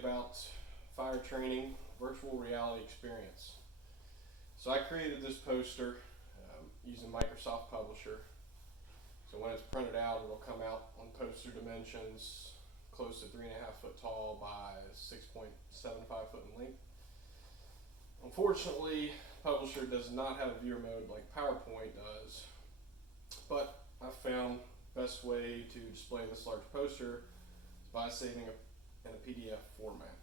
about fire training virtual reality experience. So I created this poster using Microsoft Publisher. So when it's printed out, it'll come out on poster dimensions, close to 3.5 foot tall by 6.75 foot in length. Unfortunately, Publisher does not have a viewer mode like PowerPoint does, but I found the best way to display this large poster is by saving it in a PDF format.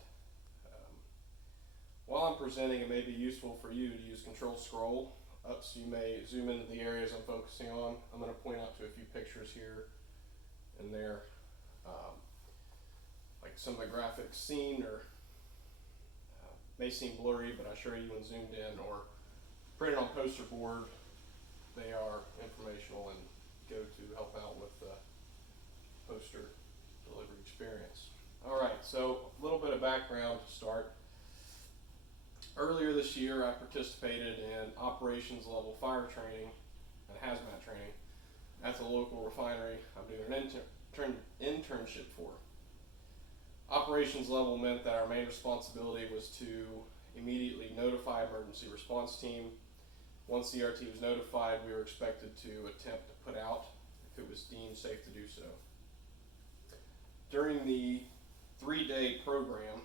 While I'm presenting, it may be useful for you to use Control Scroll up so you may zoom into the areas I'm focusing on. I'm going to point out to a few pictures here and there, like some of the graphics seen or may seem blurry, but I assure you when zoomed in or printed on poster board, they are informational and go to help out with the poster delivery experience. Alright, so a little bit of background to start. Earlier this year, I participated in operations level fire training and hazmat training at the local refinery I'm doing an internship for. Operations level meant that our main responsibility was to immediately notify emergency response team. Once the ERT was notified, we were expected to attempt to put out if it was deemed safe to do so. During the 3-day program,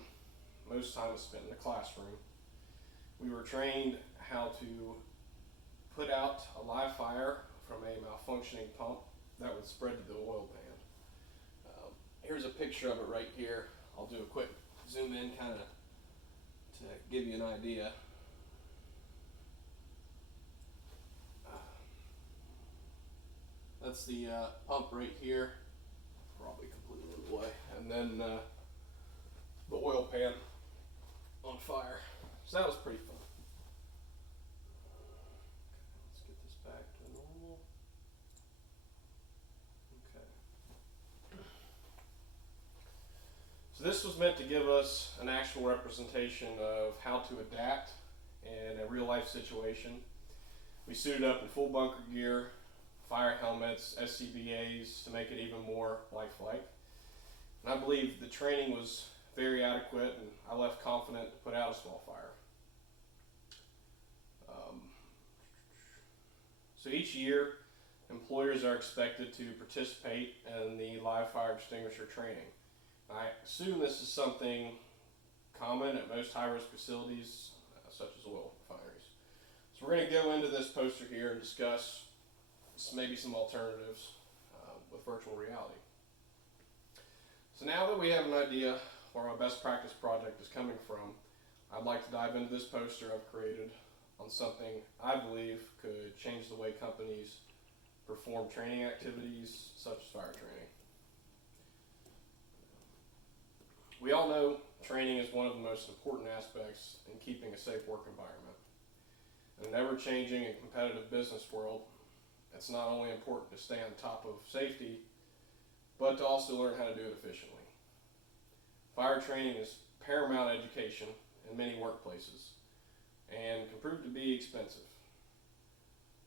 most time was spent in the classroom. We were trained how to put out a live fire from a malfunctioning pump that would spread to the oil pan. Here's a picture of it right here. I'll do a quick zoom in kind of to give you an idea. That's the pump right here, probably completely in the way, and then the oil pan on fire. So that was pretty fun. Let's get this back to normal. Okay. So this was meant to give us an actual representation of how to adapt in a real life situation. We suited up in full bunker gear, fire helmets, SCBAs to make it even more lifelike. And I believe the training was very adequate and I left confident to put out a small fire. So each year, employers are expected to participate in the live fire extinguisher training. I assume this is something common at most high-risk facilities, such as oil refineries. So we're going to go into this poster here and discuss maybe some alternatives with virtual reality. So now that we have an idea where my best practice project is coming from, I'd like to dive into this poster I've created on something I believe could change the way companies perform training activities such as fire training. We all know training is one of the most important aspects in keeping a safe work environment. In an ever-changing and competitive business world, it's not only important to stay on top of safety, but to also learn how to do it efficiently. Fire training is paramount education in many workplaces and can prove to be expensive.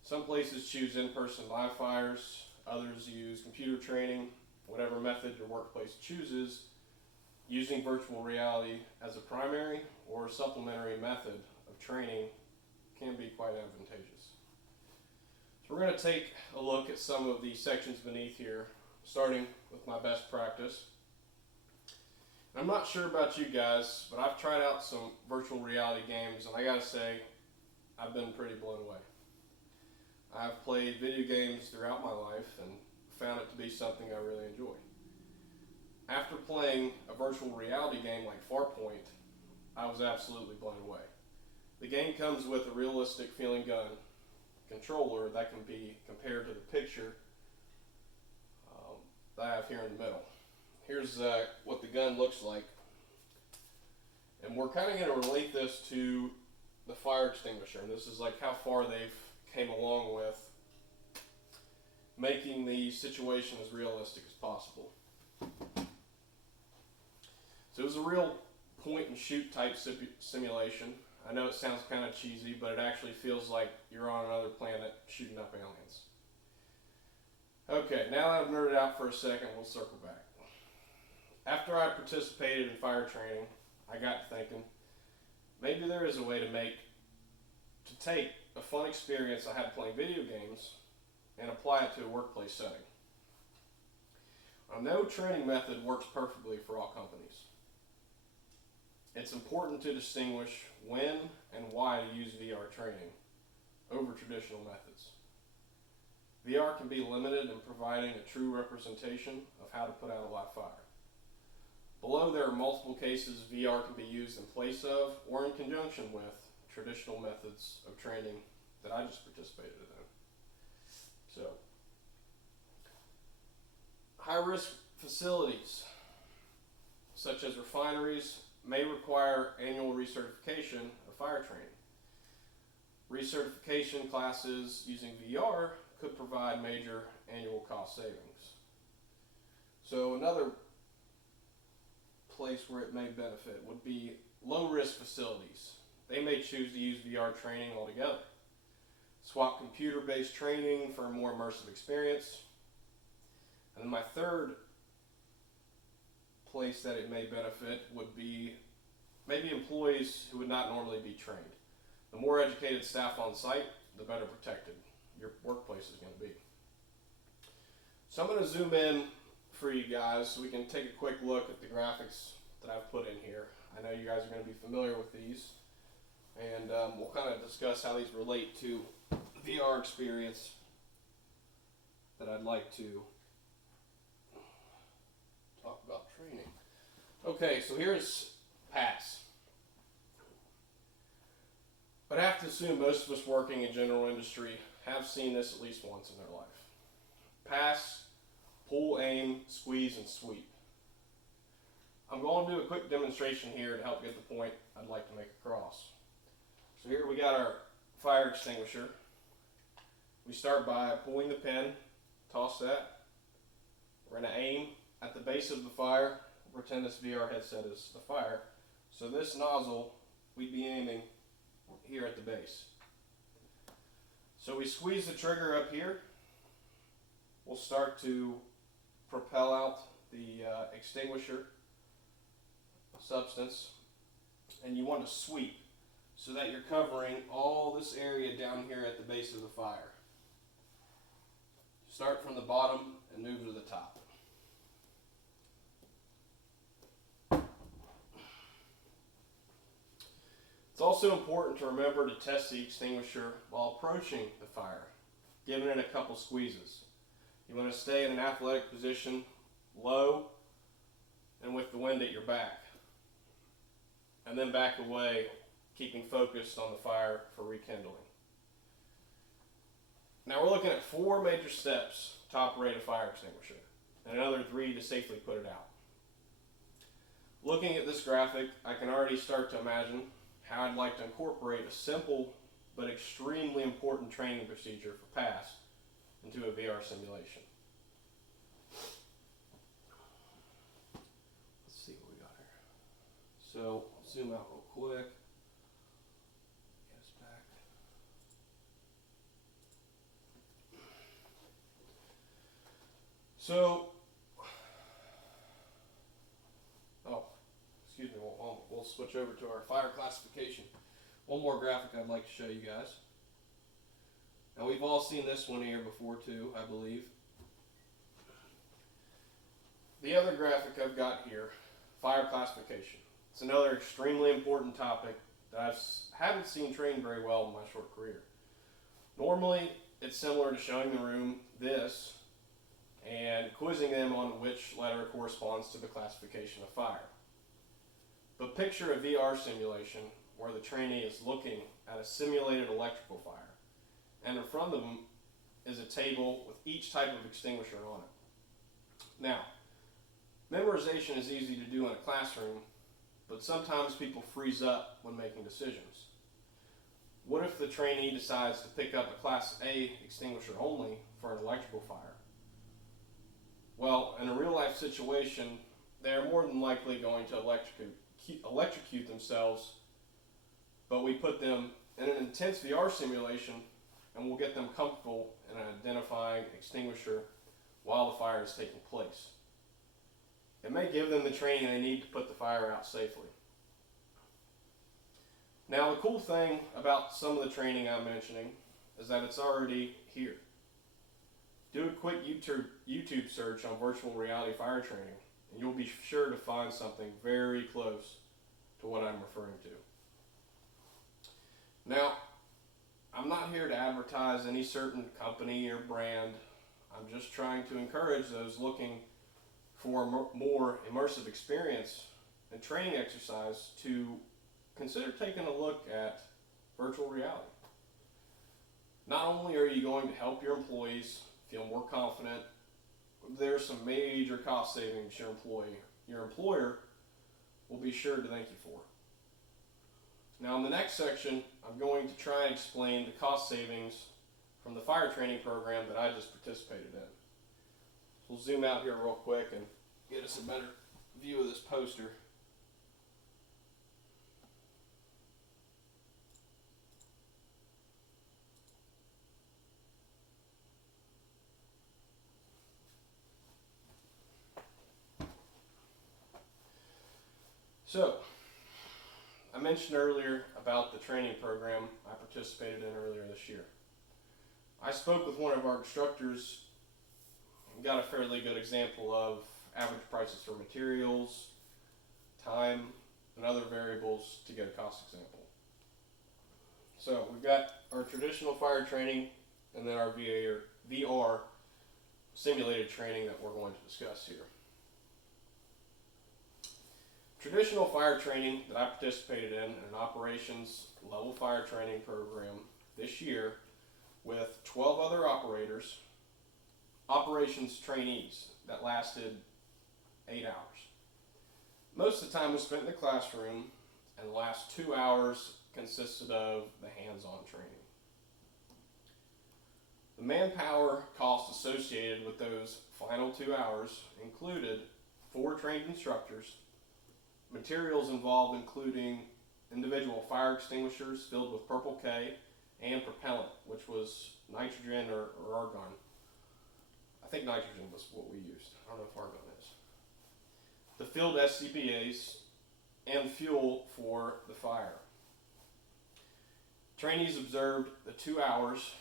Some places choose in-person live fires, others use computer training. Whatever method your workplace chooses, using virtual reality as a primary or supplementary method of training can be quite advantageous. So we're going to take a look at some of the sections beneath here, starting with my best practice. And I'm not sure about you guys, but I've tried out some virtual reality games, and I gotta say, I've been pretty blown away. I've played video games throughout my life and found it to be something I really enjoy. After playing a virtual reality game like Farpoint, I was absolutely blown away. The game comes with a realistic feeling gun controller that can be compared to the picture that I have here in the middle. Here's what the gun looks like. And we're kind of going to relate this to the fire extinguisher. And this is like how far they've came along with making the situation as realistic as possible. So it was a real point and shoot type simulation. I know it sounds kind of cheesy, but it actually feels like you're on another planet shooting up aliens. Okay, now that I've nerded out for a second, we'll circle back. After I participated in fire training, I got to thinking, maybe there is a way to take a fun experience I had playing video games and apply it to a workplace setting. No training method works perfectly for all companies. It's important to distinguish when and why to use VR training over traditional methods. VR can be limited in providing a true representation of how to put out a live fire. Below, there are multiple cases VR can be used in place of or in conjunction with traditional methods of training that I just participated in. So, high-risk facilities, such as refineries, may require annual recertification of fire training. Recertification classes using VR could provide major annual cost savings. So another place where it may benefit would be low-risk facilities. They may choose to use VR training altogether. Swap computer-based training for a more immersive experience. And then my third place that it may benefit would be maybe employees who would not normally be trained. The more educated staff on site, the better protected your workplace is going to be. So I'm going to zoom in for you guys so we can take a quick look at the graphics that I've put in here. I know you guys are going to be familiar with these, and we'll kind of discuss how these relate to the VR experience that I'd like to talk about training. Okay, so here's PASS. But I have to assume most of us working in general industry have seen this at least once in their life. Pass, pull, aim, squeeze, and sweep. I'm going to do a quick demonstration here to help get the point I'd like to make across. So here we got our fire extinguisher. We start by pulling the pin, toss that. We're going to aim at the base of the fire. We'll pretend this VR headset is the fire. So this nozzle, we'd be aiming here at the base. So we squeeze the trigger up here. We'll start to propel out the extinguisher substance, and you want to sweep so that you're covering all this area down here at the base of the fire. Start from the bottom and move to the top. It's also important to remember to test the extinguisher while approaching the fire, giving it a couple squeezes. You want to stay in an athletic position, low, and with the wind at your back. And then back away, keeping focused on the fire for rekindling. Now we're looking at 4 major steps to operate a fire extinguisher, and another 3 to safely put it out. Looking at this graphic, I can already start to imagine how I'd like to incorporate a simple but extremely important training procedure for PASS into a VR simulation. Let's see what we got here. So, zoom out real quick. Get us back. So, excuse me, we'll switch over to our fire classification. One more graphic I'd like to show you guys. Now we've all seen this one here before too, I believe. The other graphic I've got here, fire classification. It's another extremely important topic that I haven't seen trained very well in my short career. Normally, it's similar to showing the room this and quizzing them on which letter corresponds to the classification of fire. But picture a VR simulation where the trainee is looking at a simulated electrical fire, and in front of them is a table with each type of extinguisher on it. Now, memorization is easy to do in a classroom, but sometimes people freeze up when making decisions. What if the trainee decides to pick up a Class A extinguisher only for an electrical fire? Well, in a real-life situation, they're more than likely going to electrocute themselves, but we put them in an intense VR simulation and we'll get them comfortable in identifying extinguisher while the fire is taking place. It may give them the training they need to put the fire out safely. Now, the cool thing about some of the training I'm mentioning is that it's already here. Do a quick YouTube search on virtual reality fire training, and you'll be sure to find something very close to what I'm referring to. Now, I'm not here to advertise any certain company or brand. I'm just trying to encourage those looking for more immersive experience and training exercise to consider taking a look at virtual reality. Not only are you going to help your employees feel more confident, there's some major cost savings your employer will be sure to thank you for. Now in the next section, I'm going to try and explain the cost savings from the fire training program that I just participated in. We'll zoom out here real quick and get us a better view of this poster. So, I mentioned earlier about the training program I participated in earlier this year. I spoke with one of our instructors and got a fairly good example of average prices for materials, time, and other variables to get a cost example. So we've got our traditional fire training and then our VR simulated training that we're going to discuss here. Traditional fire training that I participated in an operations level fire training program this year with 12 other operations trainees that lasted 8 hours. Most of the time was spent in the classroom, and the last 2 hours consisted of the hands-on training. The manpower cost associated with those final 2 hours included 4 trained instructors, materials involved including individual fire extinguishers filled with purple K and propellant, which was nitrogen or argon. I think nitrogen was what we used. I don't know if argon is. The filled SCBAs and fuel for the fire. Trainees observed the 2 hours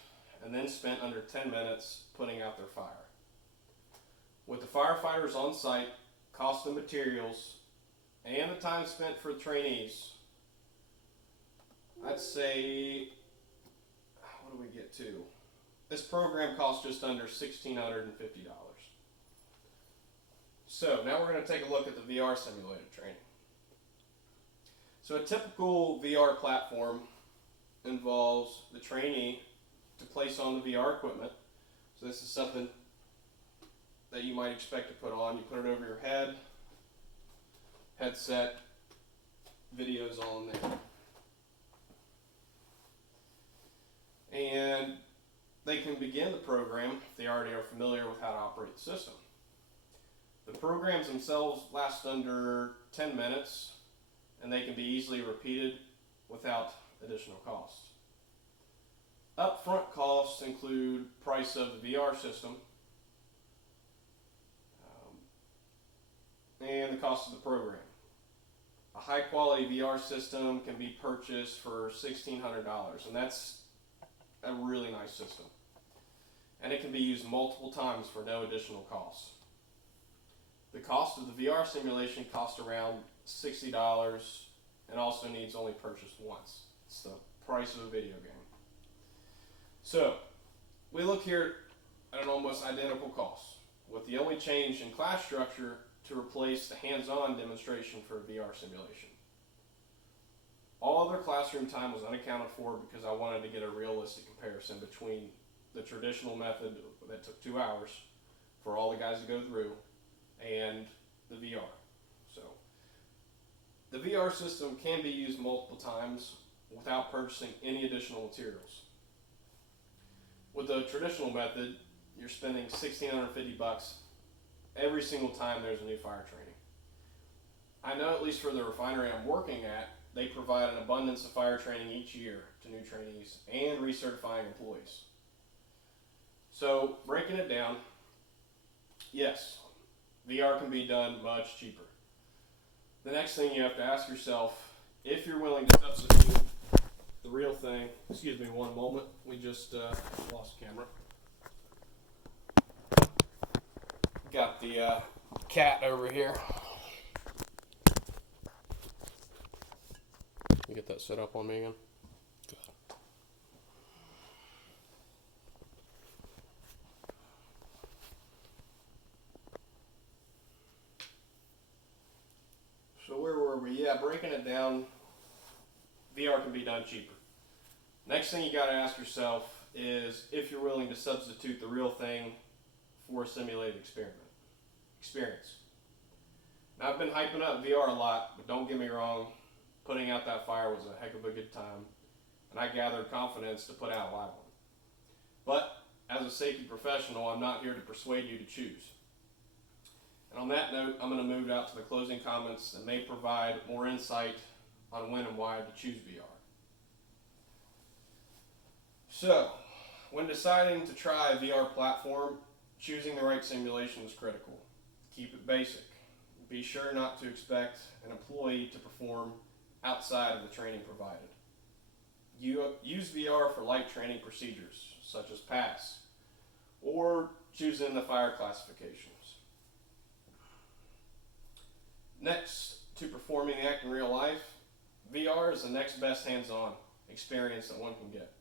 and then spent under 10 minutes putting out their fire. With the firefighters on site, cost of materials, and the time spent for trainees, I'd say, what do we get to? This program cost just under $1,650. So now we're going to take a look at the VR simulated training. So a typical VR platform involves the trainee to place on the VR equipment. So this is something that you might expect to put on. You put it over your head, headset, videos on there. And they can begin the program if they already are familiar with how to operate the system. The programs themselves last under 10 minutes, and they can be easily repeated without additional cost. Upfront costs include price of the VR system and the cost of the program. A high quality VR system can be purchased for $1,600, and that's a really nice system. And it can be used multiple times for no additional cost. The cost of the VR simulation costs around $60 and also needs only purchased once. It's the price of a video game. So, we look here at an almost identical cost, with the only change in class structure to replace the hands-on demonstration for a VR simulation. All other classroom time was unaccounted for because I wanted to get a realistic comparison between the traditional method that took 2 hours for all the guys to go through and the VR. So, the VR system can be used multiple times without purchasing any additional materials. With the traditional method, you're spending $1,650 every single time there's a new fire training. I know at least for the refinery I'm working at, they provide an abundance of fire training each year to new trainees and recertifying employees. So breaking it down, yes, VR can be done much cheaper. The next thing you have to ask yourself, if you're willing to substitute the real thing, excuse me one moment, we just lost camera. Got the cat over here. You get that set up on me again? Good. So where were we? Yeah, breaking it down, VR can be done cheaper. Next thing you got to ask yourself is if you're willing to substitute the real thing for a simulated experience. Now, I've been hyping up VR a lot, but don't get me wrong, putting out that fire was a heck of a good time, and I gathered confidence to put out a live one. But as a safety professional, I'm not here to persuade you to choose. And on that note, I'm going to move out to the closing comments that may provide more insight on when and why to choose VR. So, when deciding to try a VR platform, choosing the right simulation is critical. Keep it basic. Be sure not to expect an employee to perform outside of the training provided. Use VR for light training procedures, such as PASS, or choosing the fire classifications. Next, to performing the act in real life, VR is the next best hands-on experience that one can get.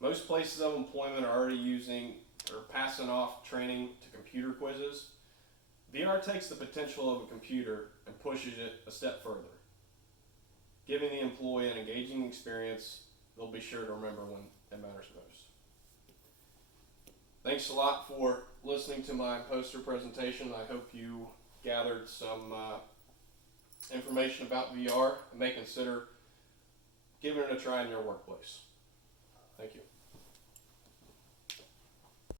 Most places of employment are already using or passing off training to computer quizzes. VR takes the potential of a computer and pushes it a step further, giving the employee an engaging experience they'll be sure to remember when it matters most. Thanks a lot for listening to my poster presentation. I hope you gathered some information about VR and may consider giving it a try in your workplace. Thank you.